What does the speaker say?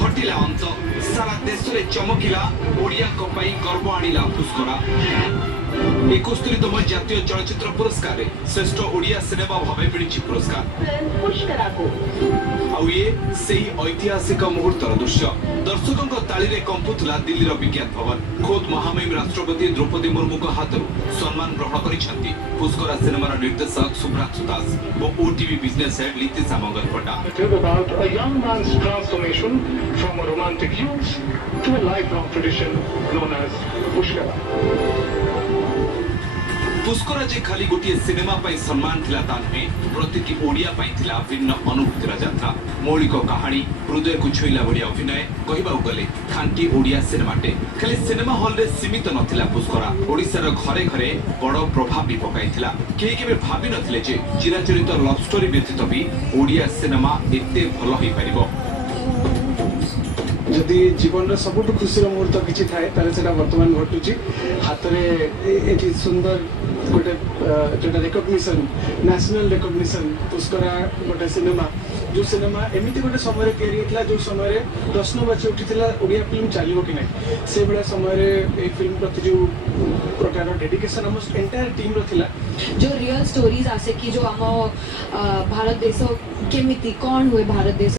घटिला अंत सारा देश में चमकिला ओडिया गर्व आणिला पुष्करा 71तम जातीय चलचित्र पुरस्कार श्रेष्ठ ओडिया सिनेमा भाव मिली पुरस्कार पुष्करा को ऐतिहासिक मुहूर्तर दृश्य दर्शकों ताली कंपुला दिल्ली विज्ञान भवन खोद महामहिम राष्ट्रपति द्रौपदी मुर्मू हाथ सम्मान ग्रहण कर पुष्करा सिनेमार निर्देशक सुब्रात दास और OTV business head Litisha Mangalpata about a young man's transformation from a romantic youth to a lifelong tradition known as Pushkara. पुष्करा जे खाली गोटे सिनेमा पाई सम्मान थिला ता नुहे प्रतिटी ओडिया पाई थिला भिन्न अनुभूतिर यात्रा मौलिक कहानी हृदय को छुईला भली अभिनय कहबा गले खांटी ओडिया सिनेमाटे खाली सिनेमा हॉल रे सीमित नथिला पुष्करा ओडिसार घरे घरे बड़ प्रभाव भी पकाइथिला केही केबे भाबी नथिले जे चिराचरित लव स्टोरी व्यतीत भी ओडिया सिनेमा एते भलो होई परिबो जदि जीवन सबुठ खुशी मुहूर्त किसी थाए वर्तमान घटुची हाथ में सुंदर गोटे जो रिकग्निशन नेशनल रिकग्निशन पुष्करा गोटे सिनेमा जो सिनेमा एमती गोटे समय या जो समय प्रश्न बाची उठी ओडिया फिल्म चलो कि नहीं से भाया समय फिल्म प्रति जो प्रकार डेडिकेशन आम एंटायर टीम रा जो रियल स्टोरीज आसे कि जो आम भारत देश केमिति कौन हुए भारत देश